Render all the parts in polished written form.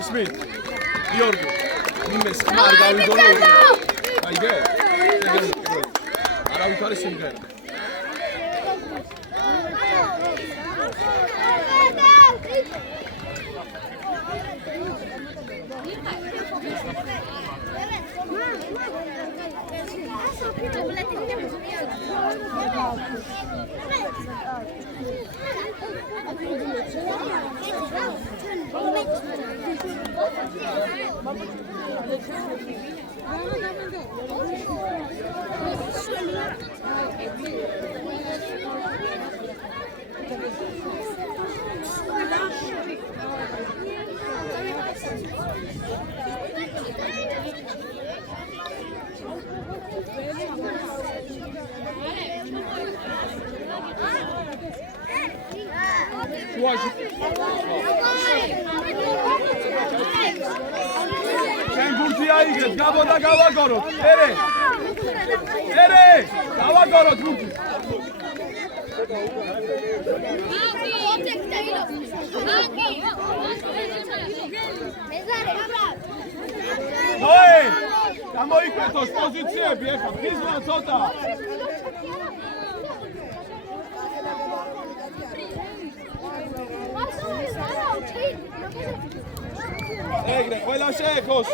Esmit, Giorgio, nimmes mar გავიგონო. აიგე? არა ვითარე სიმღერა. შენ გურთი აიგეთ, გაბოდა გავაგოროთ. ერე, გავაგოროთ გურთი. ნოე, გამოიკვეთოს პოზიციები, ეხლა ხიზნა ცოტა. ეგრე, ყველა შეეხოს.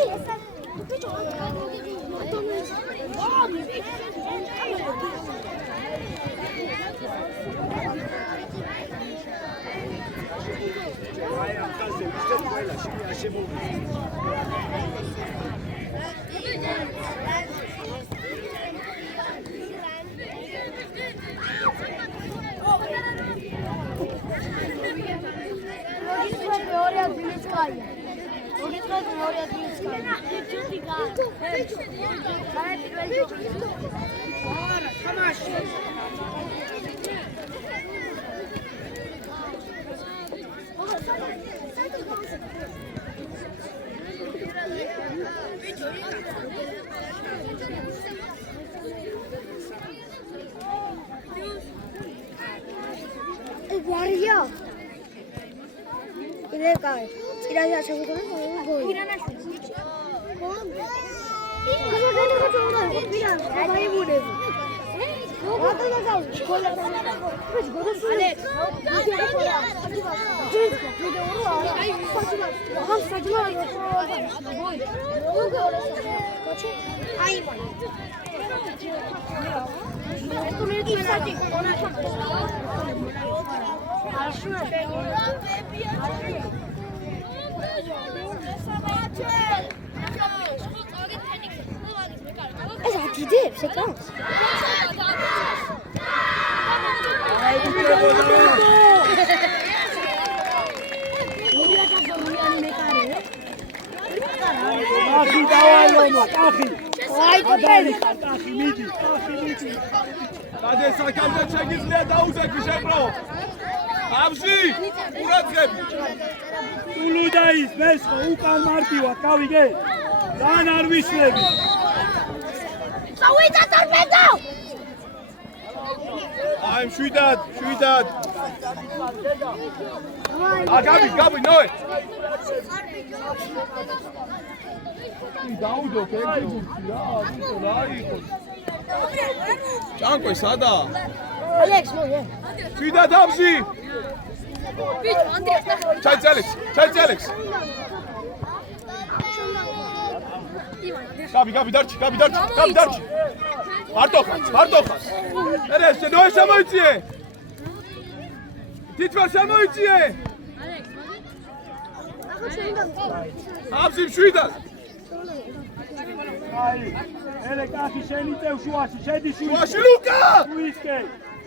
Guardia. Ile cae? Tira ya seguro no gol. Tira na. I'm Shudad. Gabi, no. Daudo, que Janko, sada. Alex, Shudad, Abzi. Çay Alex. Gabi, darchi. Artoxas. Ere, sen o şamoyçiye. Titvar şamoyçiye. Abzim Shudad. Ele kaki şenite şuaşı, şedi Şuaşı Luka. Şuiske.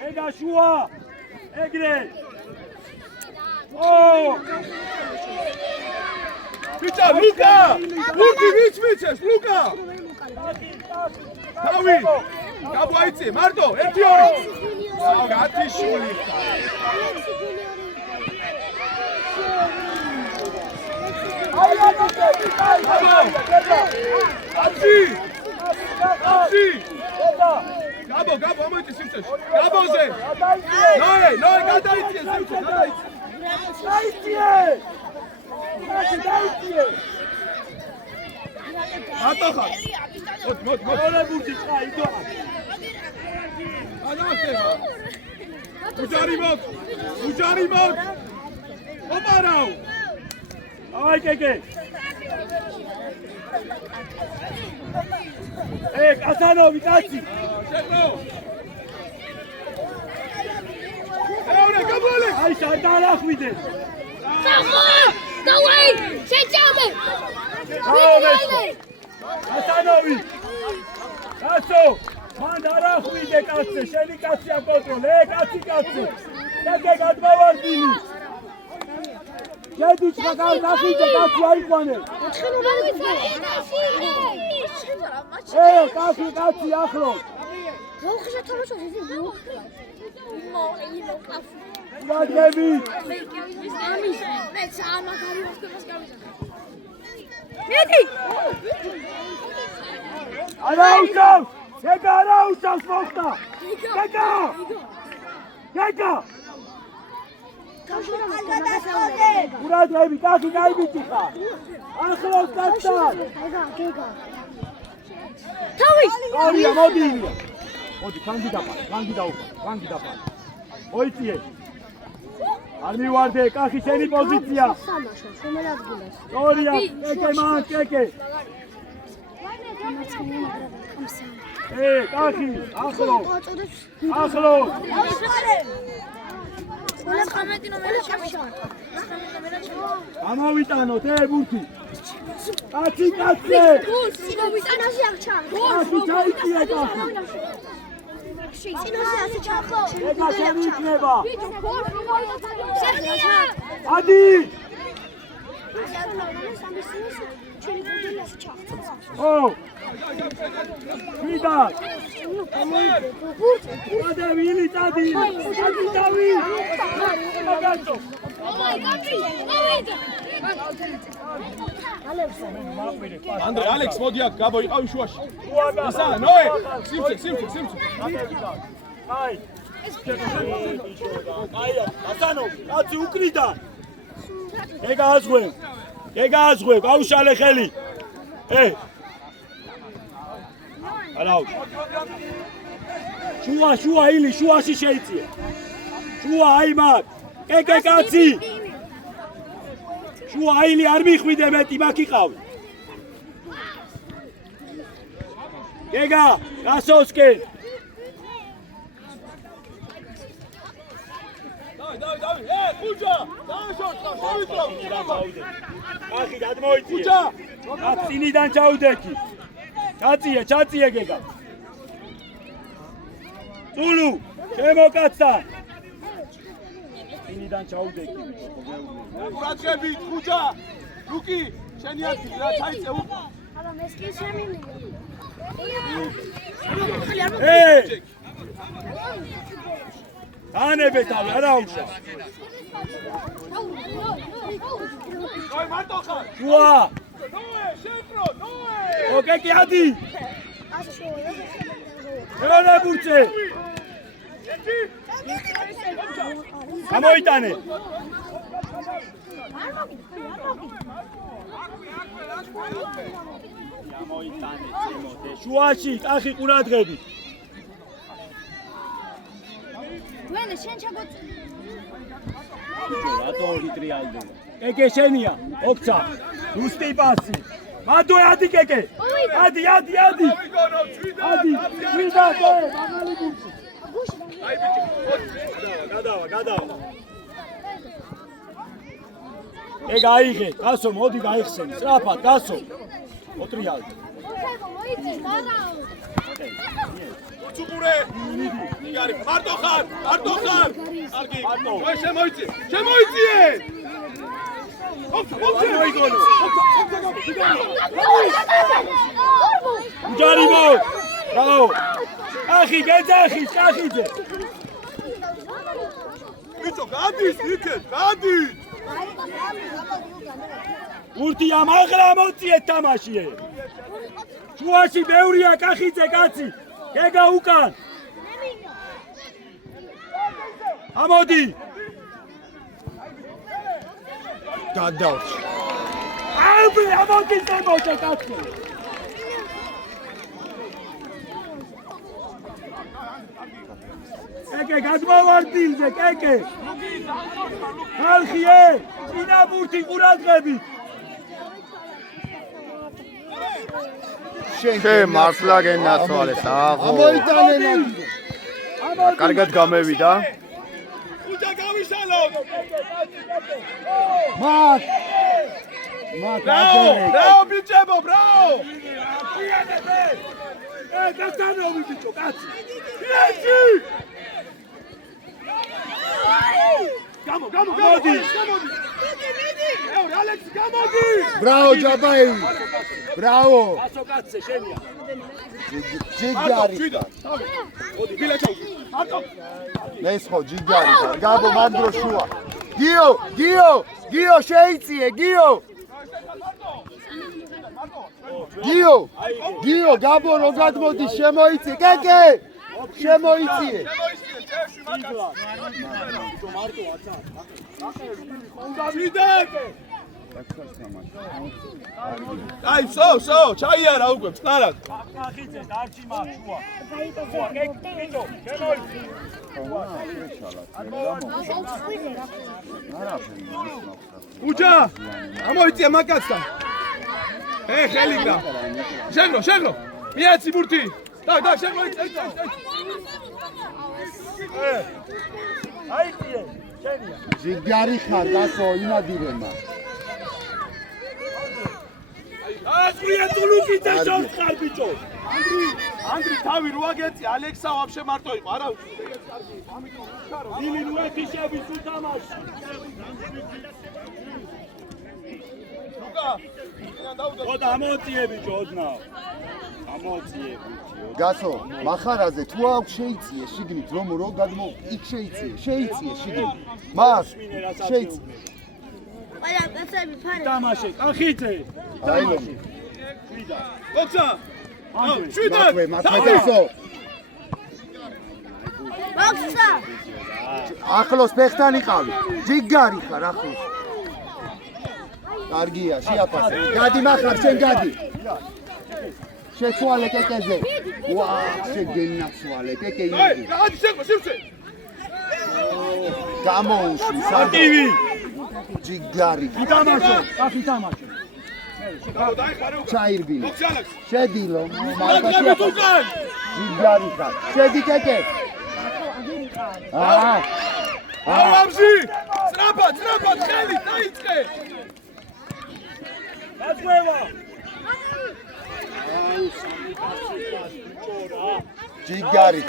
Ega şua. Egre. Oh! Picha, Luka! Luki, viç, Luka! Tavi! Gabo aitsi, Marto, erti ori! Gati shuli! გაბო, ამოიწი სიმწეში. გაბოზე. ნოე, გადაიწიე სიმწე, გადაიწიე. ატოხარ. მოდი. ოლებურთი ხა იდო. უჯარი მოგ. ოპარაო. აი კეკე. კასანოვი კაცი. შეკრო. ეურე, გაბოლე. აი შარდალახვიდე. Давай! Შეჭამე! კასანოვი. კაცო, მან არახვიდე კაცზე, შენი კაცი აკონტროლე, კაცი. კეკე გადმოვარდინი. შედი ჩხაკავდახიდე კაცი აიყვანე. კაცი ახლო. ხოხშა თამაშობ ეს გაგები. მე სამაგარი ვასკებას გავიზარდე. მეტი! არაუშავს! გეგა არაუშავს მოხდა! გეგა! ურადღები, კაცი გაიბიჭი ხარ! ახლოს კაცთან! თავის! ორია, მოდი ილია! მოდი, ფანგი დაფარ. მოიწიე! არ მივარდე, კახი შენი პოზიცია! სამაშო, რომელ ადგილას? ორია, კეკე! კახი, ახლო! ამოვიტანოთ, ბურთი! კაცი! კაცი ჩაიწიე კახი! გეგა შენი იქნება! ადი! ვიდა! ვილი წადი! დავი! მაგაცო! ანდრე, ალექს, მოდი აქ, გაბო იყავი შუაში. ისა, ნოე, სიმწე. აი! აია, ასანო, კაცი უკრიდან! გეგა აზღვევ, გაუშალე ხელი! ალაუ! შუა, ილი, შუაში შეიწიე! შუა, აი მაგ! კეკე კაცი! შუა, ილი, არ მიხვიდე მეტი, მაგ იყავი! გეგა, გასოსკენ! დავი, ხუჯა! დააშორტა, შევიწრო! კახი, გადმოიწიე! ხუჯა! წინიდან ჩაუდექი! ჩაწიე გეგა! წულუ! შემოკაცთან! წინიდან ჩაუდექი! ყურადღებით, ხუჯა! ლუკი, შენი ადგილი რა ჩაიწე უკ. აბა მესკი შემინი. ანებე თავი, არაუშა! ნოე, მარტო ხარ! შუა! ნოე, შევკრო, ნოე! კეკი, ადი! ეონებურცე! გამოიტანე! შუაში, კახი ყურადღები! ვენა შენ ჩაგოწ რატო გიტრიალდება? კეკე შენია, ოქცა, რუსტი პასი. მადოე ადი კეკე. ადი. ადი, ვიდა, მაგალი ბურთი. აი ბიჭი, გადავა. გაიღე, გასო, მოდი გაიხსენ, სწრაფად, გასო. ოტრიალ. უწუყურე! იგარი, მარტო ხარ! კარგი, ნოე შემოიწიე! უჯარი მო! ბრავო! კახი, გეძახი, კახიძე! ბიჭო, გადის იქეთ, გადი! ურთი ამაღლა მოციეთ თამაშიე. შუაში ბევრია კახიძე კაცი. გეგა უკან. ამოდი. გადავში. აიბი ამოდი ზემოზე კაცი. კეკე გადმოვარდილზე კეკე. ხალხიე, წინა ბურთი ყურადღები. შენ მართლა გენაცვალეს აღო. ამოიტანენ. კარგად გამევიდა. უჯა გავიშალო. მათ ბრაო, ბრაო ბიჭებო, ბრაო. გასტანოვი ბიჭო კაცი. გამო, გამოდი. ალექსი, გამოდი. ბრაო ჯაბაევი. ბრაო. ასო კაცზე შენია. ჯიგარი. მოდი, ბილა ჩაუ. მარტო. მესხო ჯიგარი. გაბო მანდრო შუა. გიო შეიწიე, გიო. გიო, გაბო რო გადმოდი შემოიწიე, კეკე. შემოიწიე. აი, სო, ჩაიარა უკვე, წნარად. კახიძე დარჩი მაგ შუა. ბიჭო, შემოიწი. უჯა, ამოიწია მაგაცთან. ხელიკა. შეგრო. მიაცი ბურთი. და, შეგრო, იცი. აიწიე, შენია. ჯიგარი ხარ, გასო ინადირემა. ასწრია თულუკიძე შორს ხარ ბიჭო. ანდრი თავი რო აგეცი, ალექსა ვაფშე მარტო იყო, არა? იმი რუეთიშების უთამაში. ლუკა, დაუდო. ოდა ამოწიე ბიჭო, ოდნავ. ამოწიე ბიჭო. გასო, მახარაზე თუ აქვს შეიწიე შიგნით რომ რო გადმო იქ შეიწიე შიგნით. მას შეიწიე. ყველა კაცები ფარე. თამაშე, კახიძე. აი რომ ოცა. მათვე გასო. ბოქსა. ახლოს ფეხთან იყავი. ჯიგარი ხარ ახლოს. კარგია, შეაფასე. გადი მახარ, შენ გადი. შეცვალე კეკეზე. შეგენაცვალე კეკე იმედი. გადი შევცე. გამოუშვი აქტივი. ჯიგარი. ითამაშო, კახი თამაშო. ჩაირბინე. მოხსი ალექს. შედილო. მაგარი უკან. ჯიგარი ხარ. შედი კეკე. ავამში. სწრაფად, ხელი, დაიწყე. გაწვევა. ჯიგარი.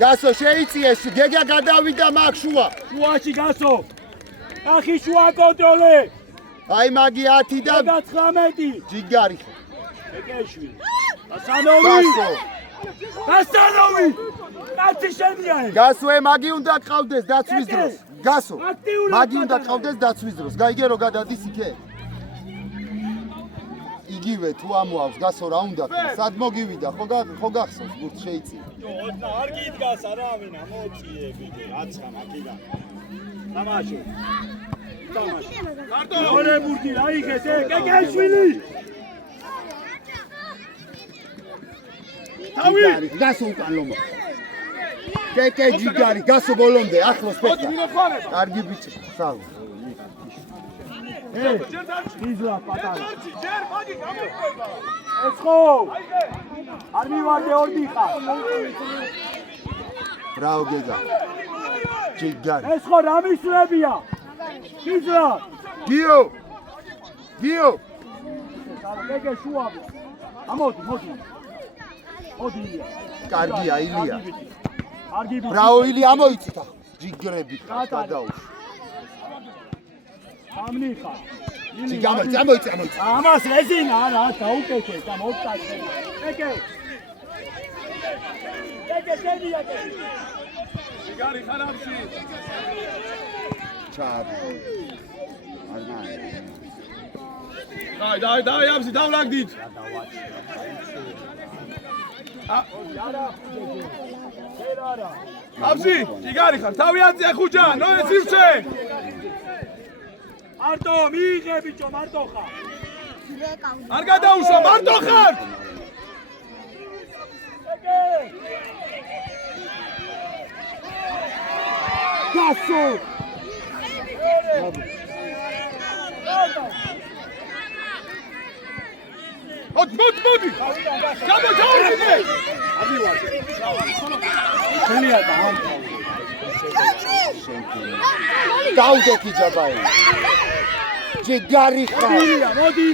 გასო შეიწიე, გეგა გადავიდა მაგ შუა. შუაში გასო. კახი შუა კონტროლე. აი მაგი 10 და 19. ჯიგარი ხარ. ეკეშვილი. გასანოვი. კაცი შენია. გასო მაგი უნდა ყავდეს დაცვის დროს. გასო. მაგი უნდა ყავდეს დაცვის დროს. გაიგე რო გადადის იქე. იგივე თუ ამოავს გასო რა უნდა ხარ? სად მოგივიდა? ხო გახსოვს გურთ შეიწია. ოდნა არ გიდგას არავინ ამოწიე ბიჭო, რაცა მაგიდან. თამაშო. მარტო. ორე ბურთი აიღეს, კეკეშვილი. თავი. გასო უკან ლომო. კეკე ჯიგარი, გასო ბოლომდე ახლოს მოდი ფეხა. მინოხარება. კარგი ბიჭი, სალ. იზლა პატარა. ჯერ მაგი გამოყვება. ეცხო. არ მივარდე ორდი ხარ. ბრაო გეგა. ჯიგარი. ეცხო რა მისვლებია? იზლა. გიო. კეკე შუა. ამოდი. მოდი ილია. კარგია ილია. კარგი ბიჭი. ბრაო ილია ამოიცით ახლა. ჯიგრები გადაუშვი. სამნი ხარ. ამოიცი. ამას რეზინა რა დაუკეთე და მოვკაცე. კეკე შენია კეკე. ჯიგარი ხარამში. ჩააბი. დაი აბსი დავრაგდით აბსი იგარი ხარ თავი აწია ხუჯა ნოე სივჩე მარტო მიიღე ბიჭო მარტო ხარ არ გადაუშვა მარტო ხარ გასო მოდი გამოჩაურიდე ხელია და ამ დაუდეთი ჯაბაი ჯიგარი ხარ მოდი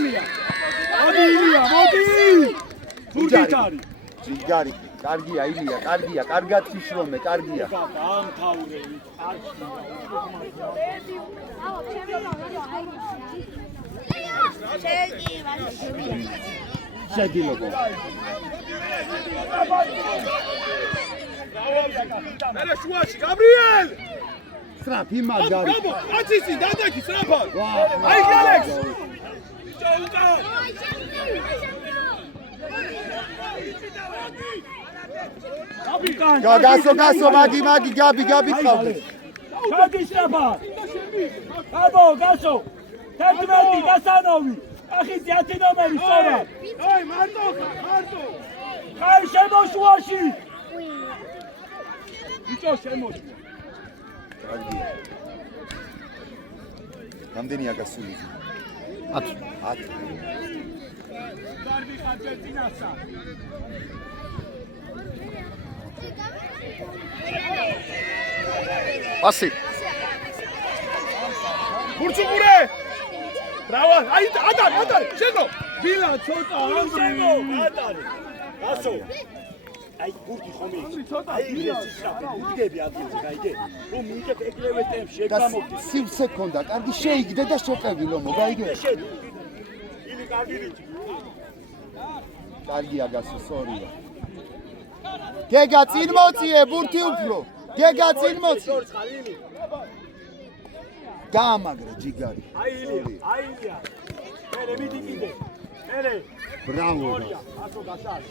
ბურდიტარი ჯიგარი კარგია ილია კარგია კარგად ხიშრომე კარგია დაამთავრე შედილობო მერე შუაში გაბრიელ სრაფი მაგარი ბრაბო აცისი დადაკი სრაფად ვა აი ალექს გასო მაგი გაბი ხავდე ჩადი სრაფად აბო გასო 11 გასანოვი ახი 10 ნომერი სწორად აი მარტო ხარ შემოშუაში ბიჭო შემოშუა კარგია რამდენია გასული 10 კარგი ხარ წინასა პასი ბურჩუყურე ბრავო აი ადარ შენო დილა ცოტა ამბრევო ადარი გასო აი ბურთი ხომი აი ეს ისრაფი უდგები ადგილზე გაიგე რომ მიიგებ ეკლევე ტემპში ეგამოვდი სივსე ქონდა კარგი შეიგდე და შეტევი ლომო გაიგეილი კარგი რიჭი კარგია გასო სორია გეგა წინ მოწიე ბურთი უფრო გეგა წინ მოწიე გაამაგრე ჯიგარი აი ილია მერე მიდი კიდე მერე ბრავო ასო გასაშ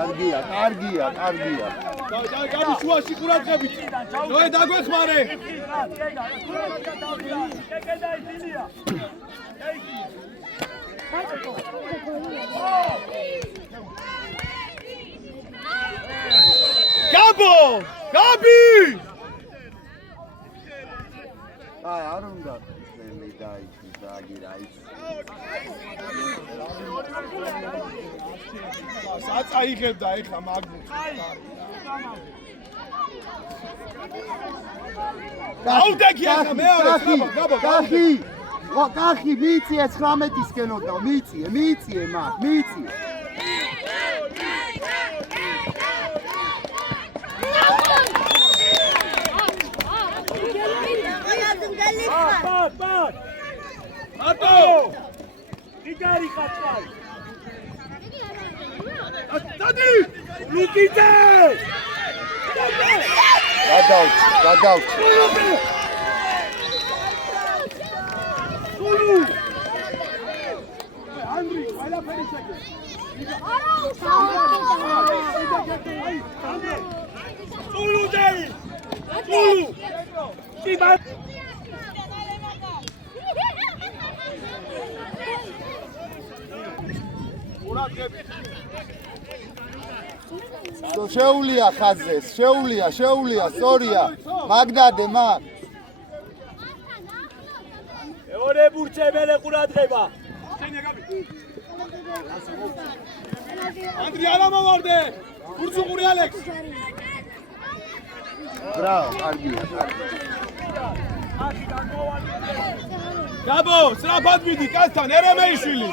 კარგია გადი შუაში ყურადღებით ნოე დაგვეხმარე გაბი აი არ უნდა მე დაიჭი დააგირაი საწაიღებდა ეხა მაგნუ აუდაკი ახლა მეორე გაბო კახი მიიწიე 19-ისკენ ოდავ მიიწიე მაგ მიიწიე ატო იგარი ხაჭვარი დადი ლუკიძე გადავჭი ანდრი ყველაფერი შეგე სულუდელი სულუ ტიბა შეუულია ხაზეს შეუულია სწორია მაგდადე მაგ მეორე ბურჩებელე ყურადღება ანდრი არა მოვარდე ბურჩუყური ალექს ბრავო კარგია გაბო სრაფად მიდი კაცთან ერემეიშვილი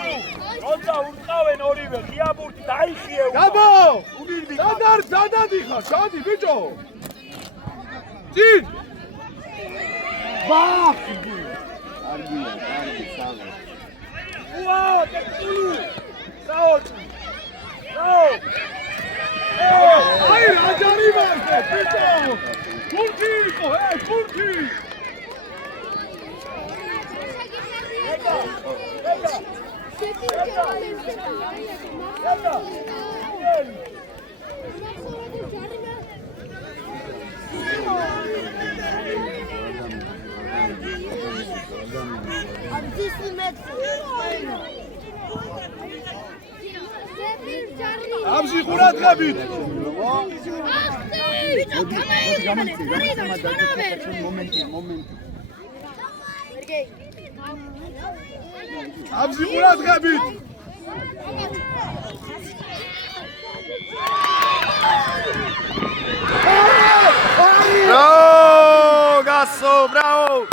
როცა ურწყავენ ორივე ღიაბურთი დაიხიე გაბო დადიხარ შადი ბიჭო წინ კარგია საღო უა ტექნიკი საოცი აი რაჯარი ვარდე ბიჭო კურთი იყო კურთი აბზი ყურადღებით. აბზი ყურადღებით. Bravo, Gasso, bravo.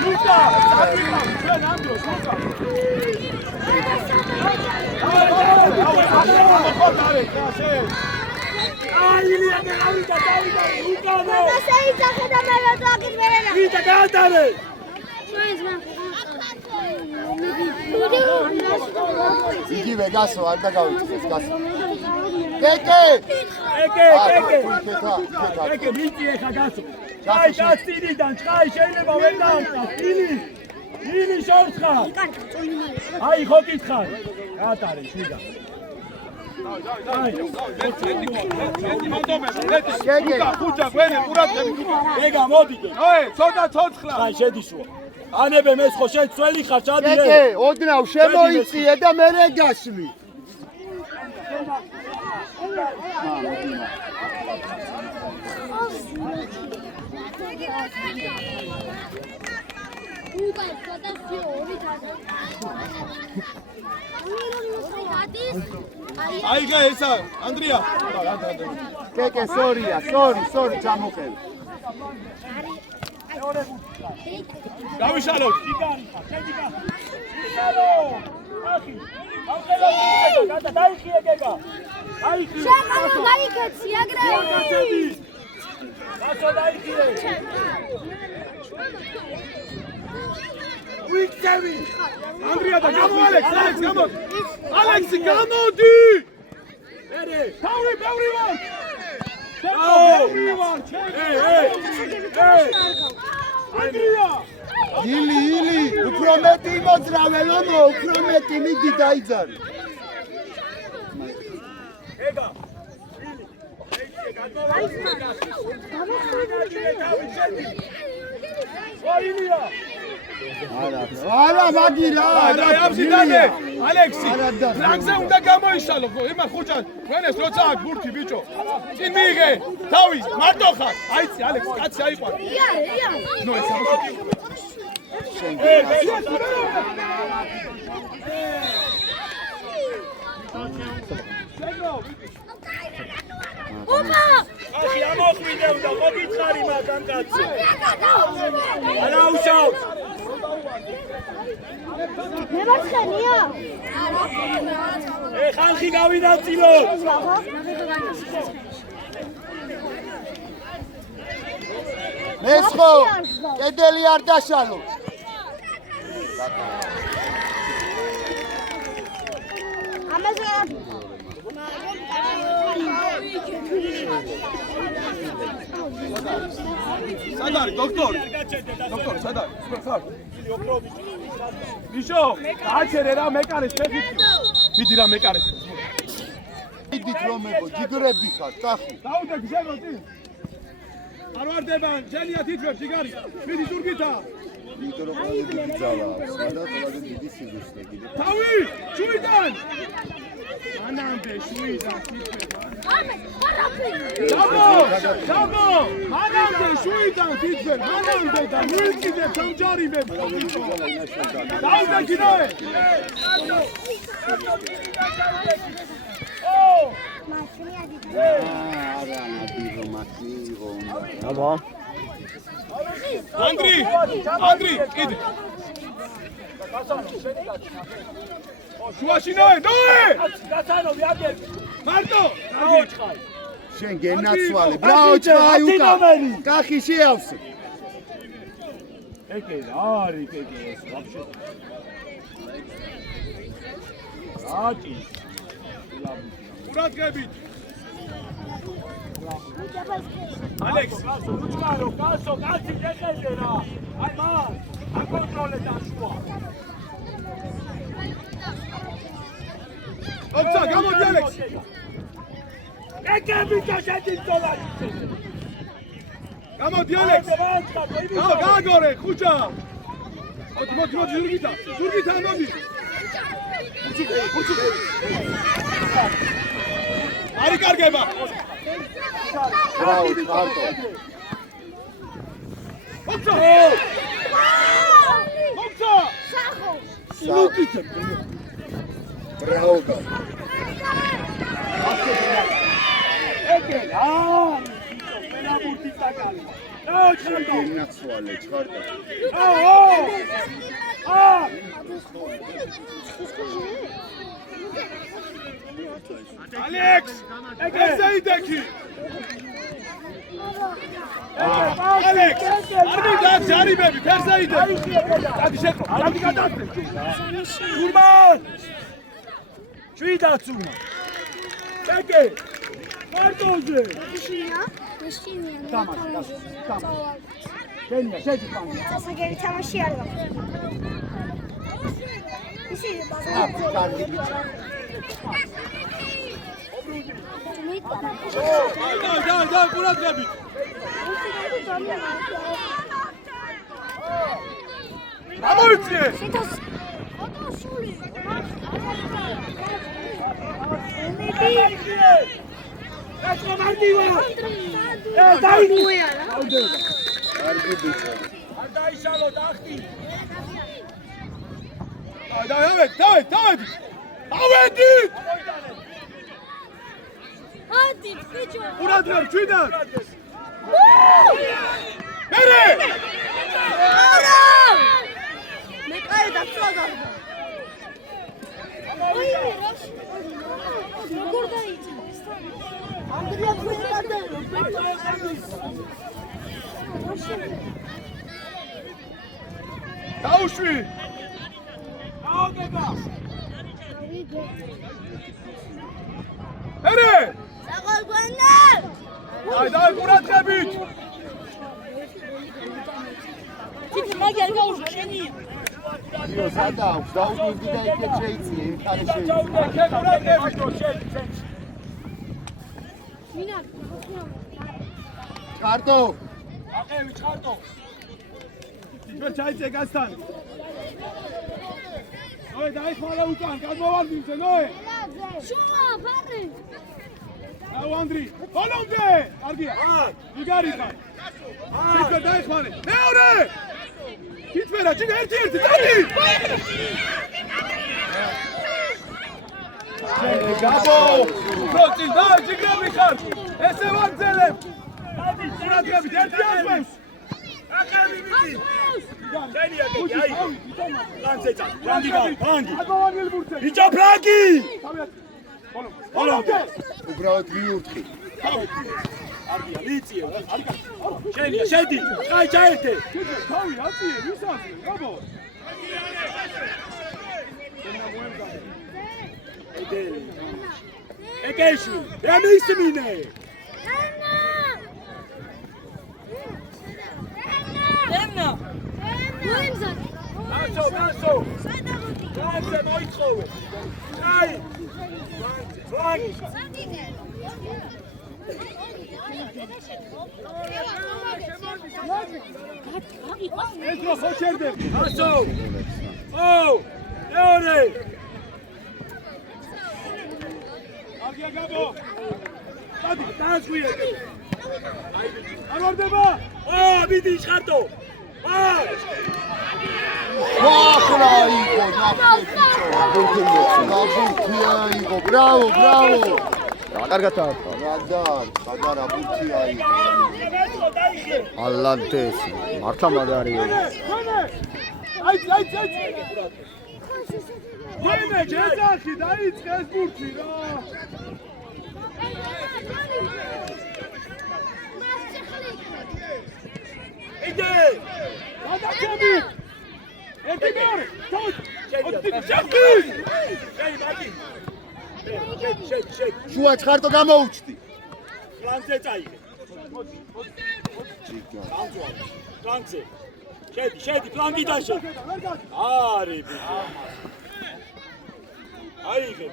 Luca, ჩვენ ამბობს ლუკა. აი ილია მე ავიდა დავიდა ლუკანო. შეიძლება და მე რა დაგიწერა. ვიდა გაატარე. იგივე გასო არ დაგავიწყდეს გასო. კეკე. ეკე მიწი ეხა გასო. ჩაი გასწინიდან ჩაი შეიძლება ვერ დაამყას. ილი შორცხა. აი ხო კითხარ. გაატარე შვიდა. ლუკა ხუჭა გვენი ყურადღებით. ეგა მოდიდე. ოე, ცოტა ცოცხლა. აი შედიშვა. ანებე მე ხო შენ წველი ხარ ჩადიე. კეკე, ოდნავ შემოიწიე და მე რე გასვლი. აი გა ესა, ანდრია. კეკე, სორია, სორი, ჩამოყევი. დავიშალოთ. ახი. აუხელა დაიხიე გეგა. აიხიე. შენ გაიქეცი აგრე. გასო დაიხიე. ვიქცევი. ანდრია და გამო ალექს გამო. ალექსი გამოდი. ერე. თავი ბევრი ვარ. ანდრია. ილი, უფრო მეტი მოძრავე ლომო, უფრო მეტი მიდი დაიძარი. ეგა. ვაილია. არა, მაგირა. აბზიდანე, ალექსი. არა და. რანგზე უნდა გამოიშალო, ემარ ხუჭან, ვენეს როცა აქ ბურთი ბიჭო. წინ მიიღე, თავის, მარტო ხარ. აიცი ალექსი, კაცი აიყვარ. ნუ ეს ამოშე. ახი ამოხვიდე უნდა ხო გითხარი მაგან კაცი. არა უშავს. მე მარცხენია. ხალხი გავინაწილოთ. მესხო, კედელი არ დაშალო. ამაზე სად არის დოქტორი? დოქტორი სად არის? ხარ? მიშო, გააჩერე რა მეკარეს ფეხით. მიდი რა მეკარეს. მიდით რომებო, ჯიგრები ხარ, წახი. დაუდე გზელო წინ. არ ვარდება, ჯენია თითქოს ჯიგარი. მიდი ზურგითა. იმიტომ რომ ყველა დიდი ძალა აქვს, და ყველა დიდი სიზუსტე კიდე. თავი, შუიდან. ანამდე შუიდან თითქოს. Jabo! Anande შუიდან თითქოს, ანამდე და მივკიდე სამჯარიმე. დაუდე კიდე. არა, ნადირო მაქნიო. აბა. ანდრი, კიდე. შუაში ნოე! გასანოვი აგერ. მარტო! აოჩხარ. შენ გენაცვალე. ბრავო, ჩაი უკა. კახი შეავსე. ეკე არის ეკე ეს ვაფშე. აკი. ყურადღებით. ალექს, უჩქარო, გასო, კაცი შეხედე რა. აი მას, აკონტროლე დაშუა. ოფცა, გამოდი ალექს. ეკებიჭა შეძინწოლა. გამოდი ალექს. გააგორე, ხუჭა. მოდი, ზურგითა, მოდი. არი კარგება. ბრავო, ჩარტო. ოფცა. სახო. ლუკიცა. ბრავო. ეგე რა. მენაბურთი საკალი. ჩარტო. ინაცვალე, ჩარტო. ალექს, ესე იდექი. ალექს, არმი დაძე, არიბები, ფერზე იდექი. დადი შეკრო, დადი გადასწრე. გურმან! შვიდაცუნა. ეგე. მარტოზე. გენია, შეძიხან. სასაგები თამაში არ გაქვს. ისი კარგი ბიჭი. და, ყურადღებით. ამოიწიე. ეთქო მარტივა. დაიწყო. კარგი ბიჭი. არ დაიშალო დახტი. დავედი. ავედით. ადი, ბიჭო. ყურადღებით, ჩვიდან. მერე. არა! მე კაი დაცვა გავდა. როგორ დაიწყო? ანდრია ფერდადე. დაუშვი. აოგება. მერე. საყოგვენე! დაი ყურადღებით. თვითონ მაგარი გაუშვი შენი. იო, სადა აქვს, დაუშვი და იქეთ შეიწიე, იმ ხარ შეიწიე. ყურადღებით. მინა. ჩარტო. აყევი ჩარტო. ჩვენ ჩაიწე გასთან. ნოე დაიხვალე უკან, გადმოვარდიმზე, ნოე. შუა, ფარი. აუ ანდრი, ბოლომდე. კარგია. იგარიხა. შეკა დაიხვალე. მეორე. კითვერა, ჯიგა ერთი, დადი. გაბო, პროცი და ჯიგრები ხარ. ესე ვაგზელებ. დადი, ყურადღებით, ერთი ახვევს. აყევი მიდი. გენია გენია, აი. ლანცეცა, ლანგი გავა, ლანგი. აგოვანილ ბურთე. ბიჭო ფლანგი. ბოლომდე. უბრალოდ მიურთხი. არგია, მიწიე. შენია, შედი. აი ჩაერთე. თავი აწიე, ვისაც, გაბო. ეგეში, რა მისმინე? ენა. უიმზა. გასო. ლანცე მოიწოვე. აი. ლანცე. ეს რო ხოჩერდები. გასო. ო! მეორე. აგია გაბო. დადი, დაასვიე. არ ვარდება. მიდი ხარტო. ვახრა იყო, ნაბუთია იყო, ბრავო. კარგად აყვა. რადარ აბუთია იყო. ალანტეს, მართლა მაგარია. აი. ვინე ჯეძახი დაიწყე ეს ბურთი რა. იდე! გადაკები. ერთი მეორე. თავი. შედი. ოტი. შეი, მაგი. შედი. შუა ჭხარტო გამოუჩდი. ფლანგზე წაიღე. ფლანგზე. შედი, ფლანგიდან შედი. არი ბიჭო. აიღე.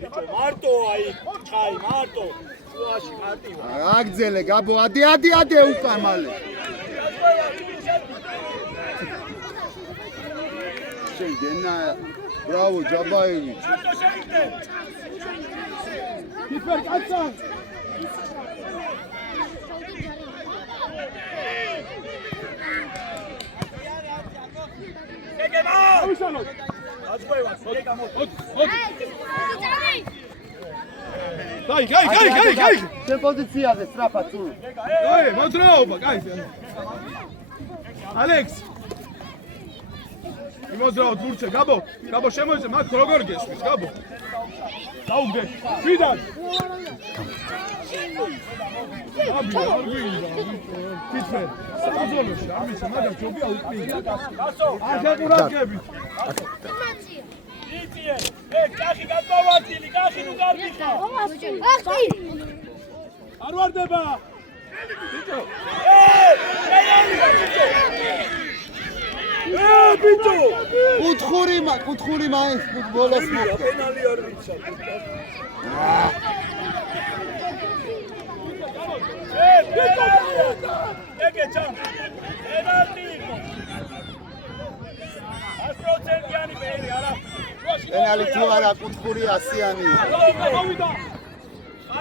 ბიჭო, მარტო აი, ჩაი, მარტო. შუაში მარტივ. აგძელე გაბო, ადი უკან მალე. შეიდენა, ბრავო ჯაბაევი. Kipper, კაცო. გაი. შენ პოზიციაზე სწრაფად თუ. აი, მოძრაობა, გაი. ალექს. იმოძრაოთ ბურჩე, გაბო შემოიძე, მაგ როგორ გესმის, გაბო. დაუგდე. ვიდან? აბი, არ გვინდა. კითხვე. საბოლოოში, ამისა, მაგრამ ჯობი აუწმინდა. ახლა ყურადღები. იწიე, კახი გადმოვარდილი, კახი ნუ გარბიხა. ახი! არ ვარდება. ბიჭო. ბიჭო! კუთხური მაინც ფუტბოლას მოხდა. პენალი არ ვიცა. ეგე ჩამ. პენალტი იყო. 100%-იანი პენი არა. პენალი თუ არა კუთხური 100-იანი. გავიდა.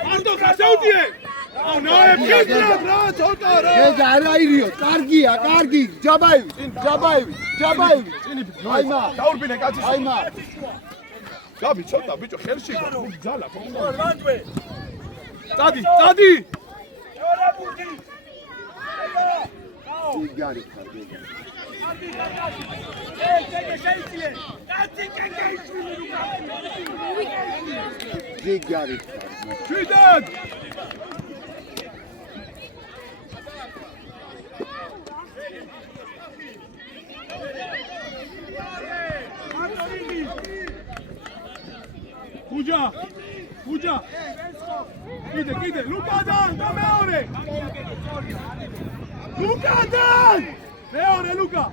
მარტო გასაუდიე. აუ ნოე ფიქრა რა თოთა რა. ეგ არაირიო, კარგია, ჯაბაევი. აიმა, დაურბინე კაცი. აიმა. გაბი ცოტა ბიჭო ხელში ძალა ვანდვე. წადი. ეორა ბურთი. იგარი ხარდი. ეგე შეიწიე. კაცი კენკეიშვილი რუკა. იგარი ხარდი. შვიდად. ხუჯა. კიდე, ლუკადან და მეორე. მეორე ლუკა.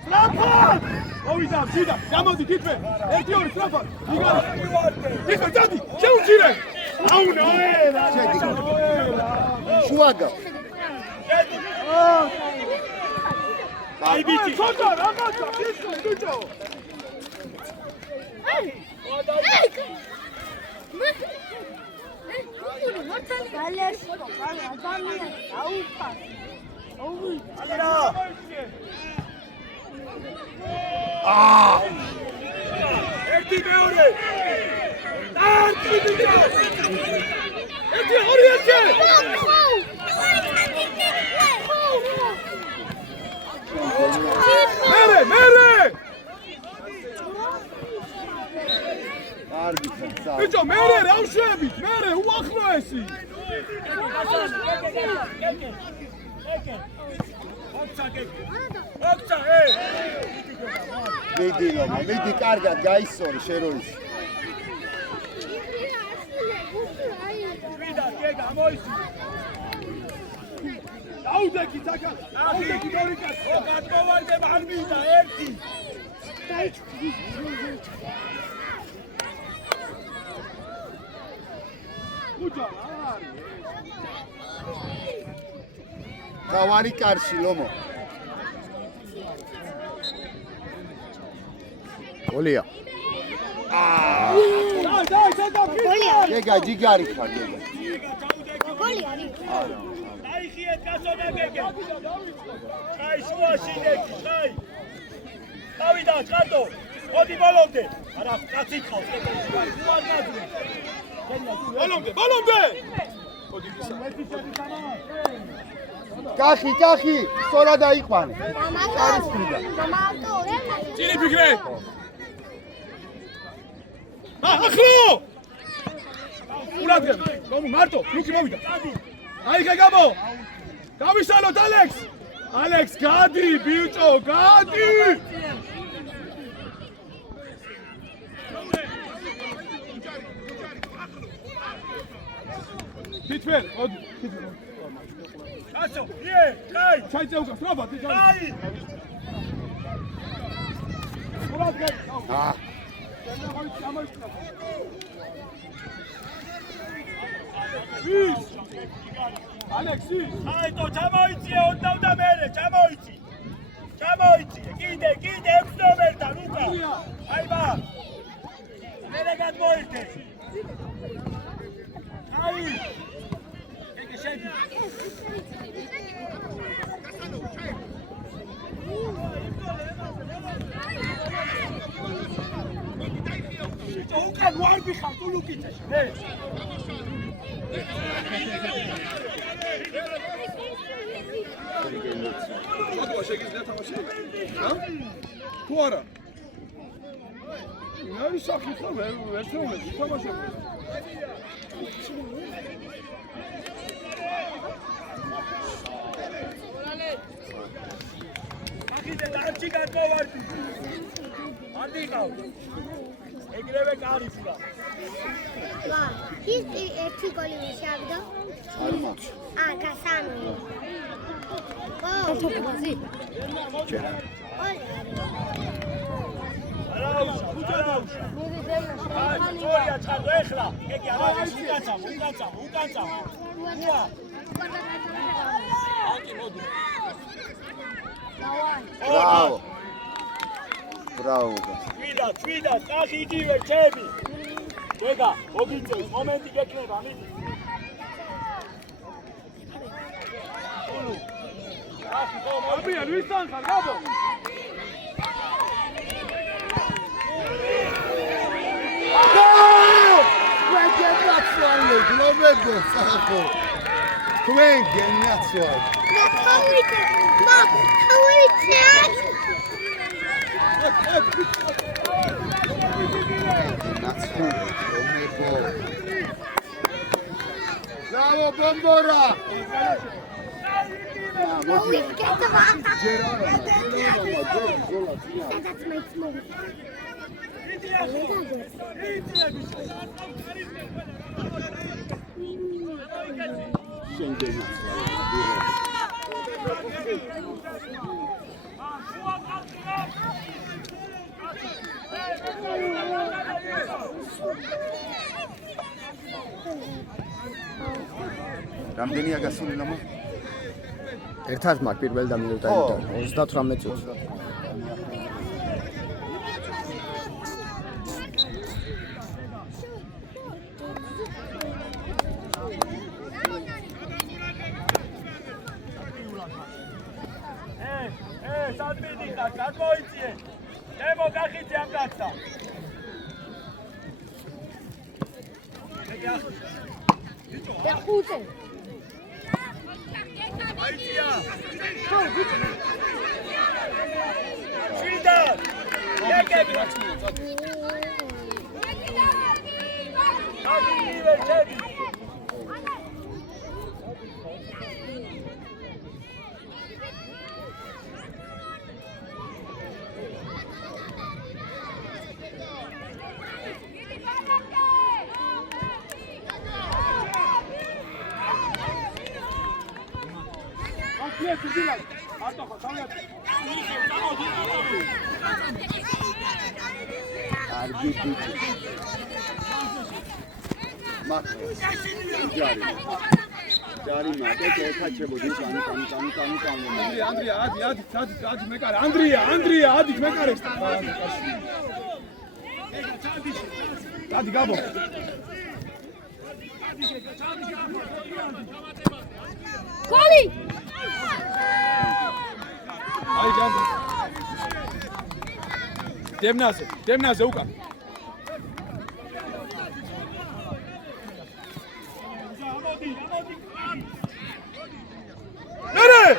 სწრაფად. მოვიდა, შიდა, გამოდი კითხვე. 1-2 სწრაფად. იგარი. კითხვე, წადი, შეუჭირე. აუ ნოელა. შუაგა. აი ბიჭი. ცოტა რაღაცა, ბიჭო. ერთი მეორე. ერთი ორი ერთი. მერე. კარგი ხალხა. ბიჭო, მერე რა ვშვებით? მერე უახლოესი. ოქცა, მიდი კარგად გაისწორი შეროის. ვიდა, გეგა, მოისი. დაუდეკი თაკა. დაუდეკი დორიკას. გადმოვარდება არ მივიდა ერთი. ხუჯა არის. გავარი კარში ლომო. გოლია. გეგა ჯიგარი ხარ გეგა. გოლი არის. დაიხიეთ გასონა გეგა. აი შუაში გეგი, აი. დავიდა, ჭყარტო. მოდი ბოლომდე. არა, კაცი ხავს, გეგა. უარ გაძლე. ბოლომდე. კახი, სწორად აიყვანე. წილი ფიქრე. ახლო. ყურადღება. მარტო, ლუკი მოვიდა. აი გაბო. დავისალოთ ალექს. ალექს გადი ბიჭო გადი თითფერ მოდი კაცო იე კაი ჩაიძე უკან სრობა თითქოს კაი სრულად გაი აა ის ალექსი აი თო ჩამოიწიე ოდნავ და მერე ჩამოიწიე კიდე 6 ნომერთან უკან აი ბა მერე გადმოირთე აი ეგ შედი უკან ვარბი ხარ თუ ლუკიცეში მე მოდი შეგიძლია თამაში რა თუ არა მე ვისახი ხარ ვერთმე თამაშობ ახიდე დარჩი გადმოვარდი არ დიყავ ეგრევე კარი ფურა ვა ის ერთი გოლი ვიშავდა არ მაქვს გასამი თოფაზი არაუშა სწორია ჩადო ეხლა ეგ არა უკანცა აკი მოდი ბრავო ჩვიდა წახი იგივე ჩემი ეგა მოგიწევს მომენტი გექნება მიდი აბია ლუისთან ხარ გაბო When gennatswal. Bravo Bombora. რამდენია გასული ლამა? ერთად მაგ პირველ და მინუტა 38 წუთი. სადმიდი ხარ, გადმოიწიე. დემო გახიცე ამ კაცსა. და ხუთე. აიწია. შიდა. ეკები. აგივე ჩები. Andrea, adik mekare. Adi gabo. Goli! Ay geldi. Demnaze ukan. Nere?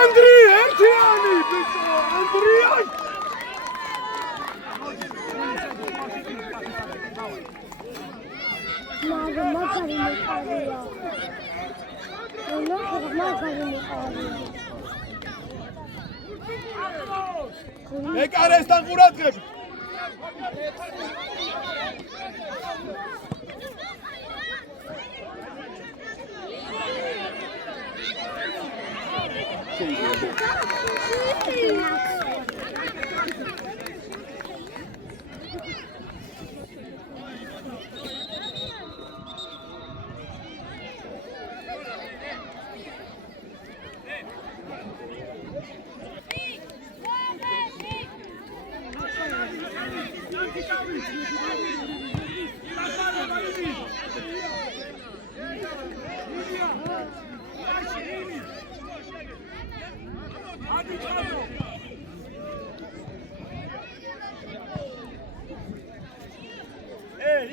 Andri, Ertiani, bicho, Andrian. Mama, ეკარესთან ყურადღებით.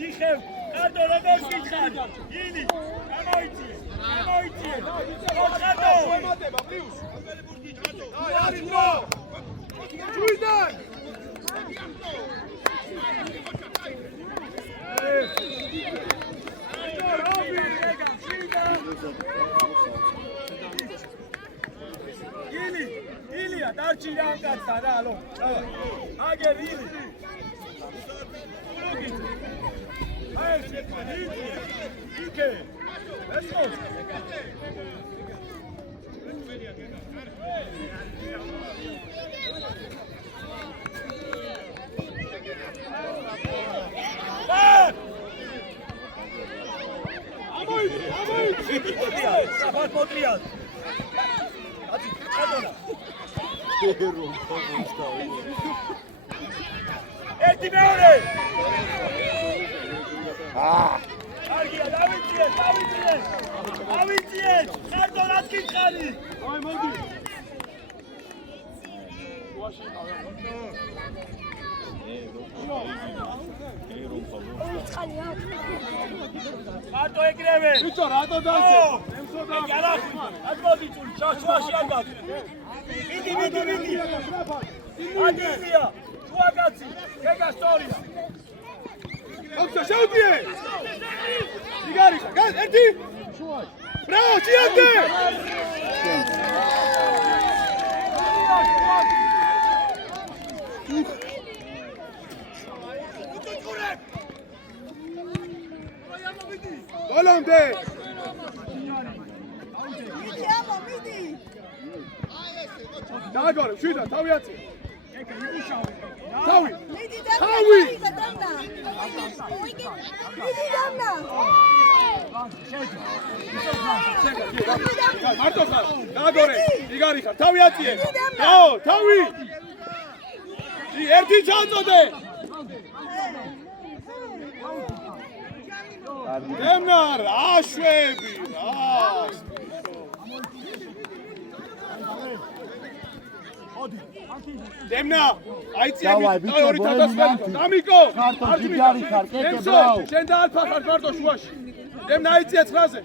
იხევ, ხარდო როგორ გითხარ? ილი, გამოიწიე. ხარდო. ემატება პლიუს. აი, არის დრო. ჯუიდან. ილია, დარჩი რა კაცსა რა, ალო. აგერ ილი. აი, იქე. Let's go. Sabah Modrian. Hadi, çadona. Erdi meore. Argia, Davidiye. Çadona atkinçali. Ay, Modi. Arto ekreve. Bicho, rato danse. Admodi çul, şaşvaşı almak. Vidi. Hadi Ilya. Çuagaci. Kega storia. Oksa, şaudiye. Sigari, gaz, erdi. Bravo, çiyande. Dolonde. Dagor, şurada, tavi atı. Tavi. Tavi. Marto kar. Dagor. Igari kar. Tavi atı. Bravo, tavi. Erdi çantode. Emnar, aşvebi. Demna, აიწია ორი თავდასხმელი. დამიკო. ჯიგარი ხარ, კეთე ბრავ. შენ და ალფა ხარ კარტო შუაში. დემნა აიწია 9-ზე.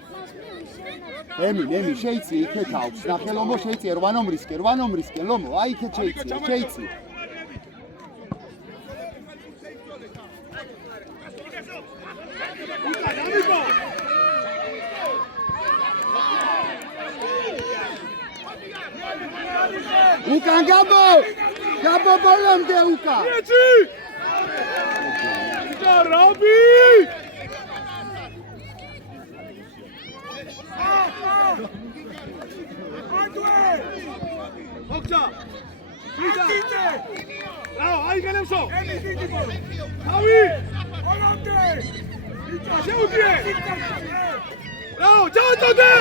ემი, შეიცი იქეთ აქვს. ნახე ლომო შეიცი 8 ნომრისკენ, ლომო, აი იქეთ შეიცი. დამიკო. უკან გაბო ბოლომდე უკა. ეცი! და რაბი! ოქცა! ვიდა! რაო, აი განემსო! თავი! ბოლომდე! ვიდა, შეუდიე! რაო, ჩაუტოდე!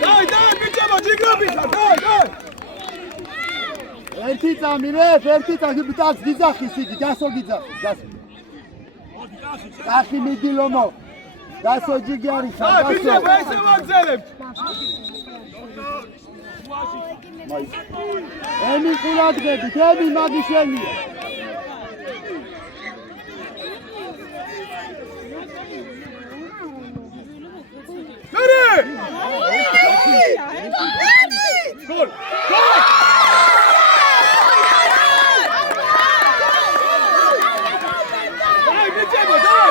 Dai, bichama, jigrabi, dai. ერთი წამი ბიტას გიძახის იგი, გასო გიძახის. კახი მიდი ლომო. გასო ჯიგარი ხარ, გასო. აი, ბიჭებო, ესე ვაგზელებთ. ემი ყურადღებით, ემი მაგი შენია. Gol! Dai, bichebo, dai!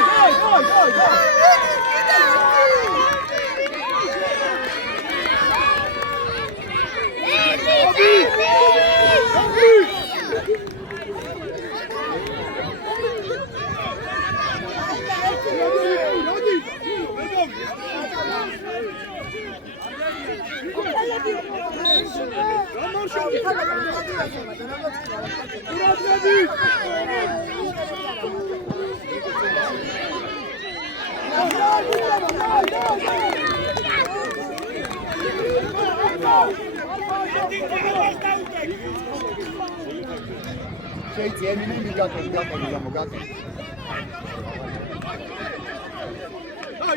შეიძლება ემინე გაკეთე გამოგაკეთე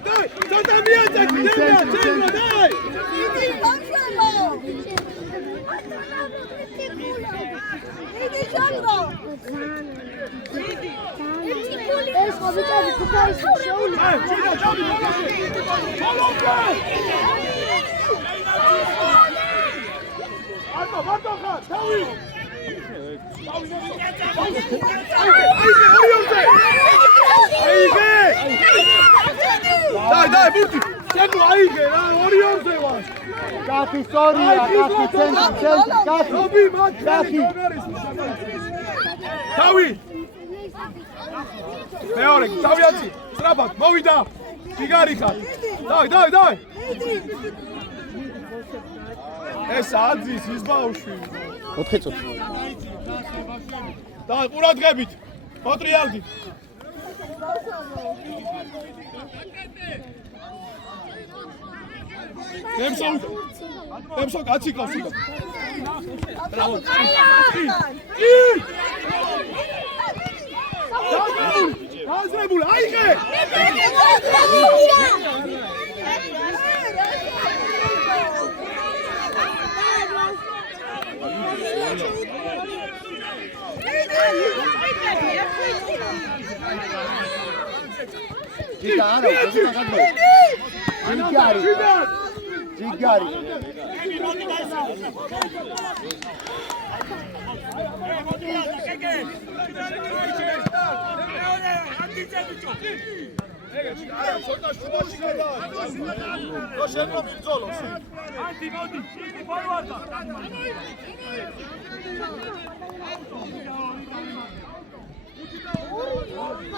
Dai, da mietati, dai! Dai, Burti! Sento aige, Orionze vas! კახი სწორია, კახი ცენტრი, კახი. Robi, კახი. Tavi! მეორე, თავიაცი, სწრაფად, მოვიდა! ფიგარიხარ! Dai! ეს აძის ის ბავშვი. 4 წუთი. და ყურადღებით, პატრიარქი. Emso კაცი ყავს უკან. Браво. აზრებული, აიღე! ჯიგა არა, ჯიგა გადმო. ჯიგარი. ცოტა შუბაში გადა. რო შენო მიბრძოლოს. ანტი მოდი, იგი ფორვარდა.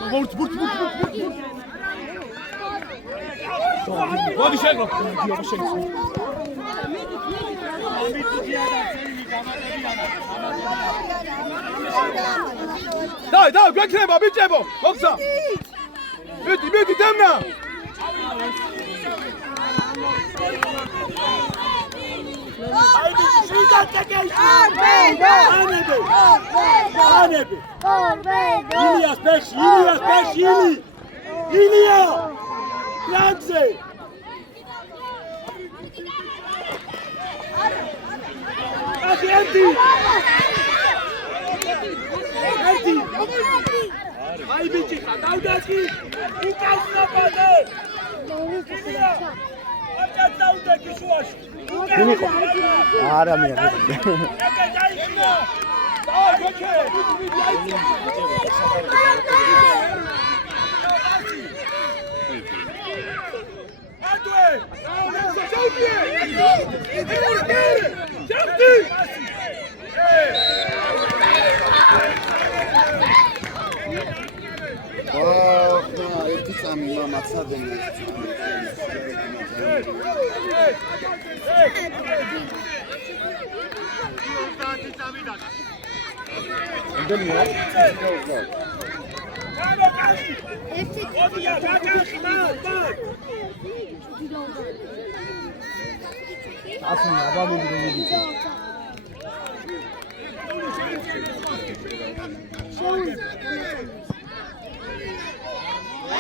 Burti. Მოდი შეგრო. Dai, გვექნება ბიჭებო, მოგცა. მიდი, დემნა. აიდი, შიგაკეკე. ანები. ილიას პეში, ილია. Yanze! Anti! Ai bici, daudaki! Ukas na pade! Acat daudaki suas! არა მე არ ერთი წამი მამაცადენ ასმე აბამები რომ მიდიწე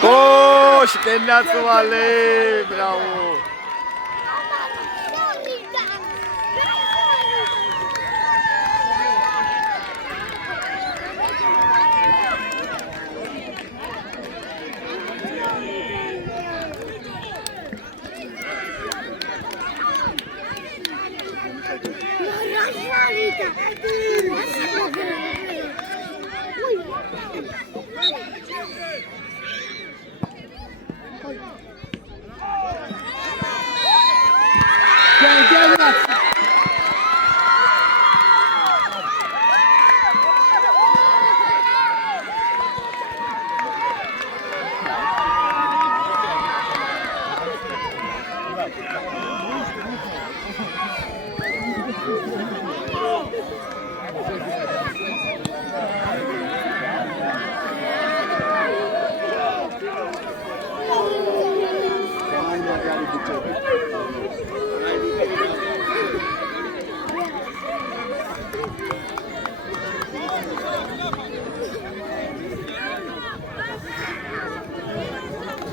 ოშ კენაცვალე ბრავო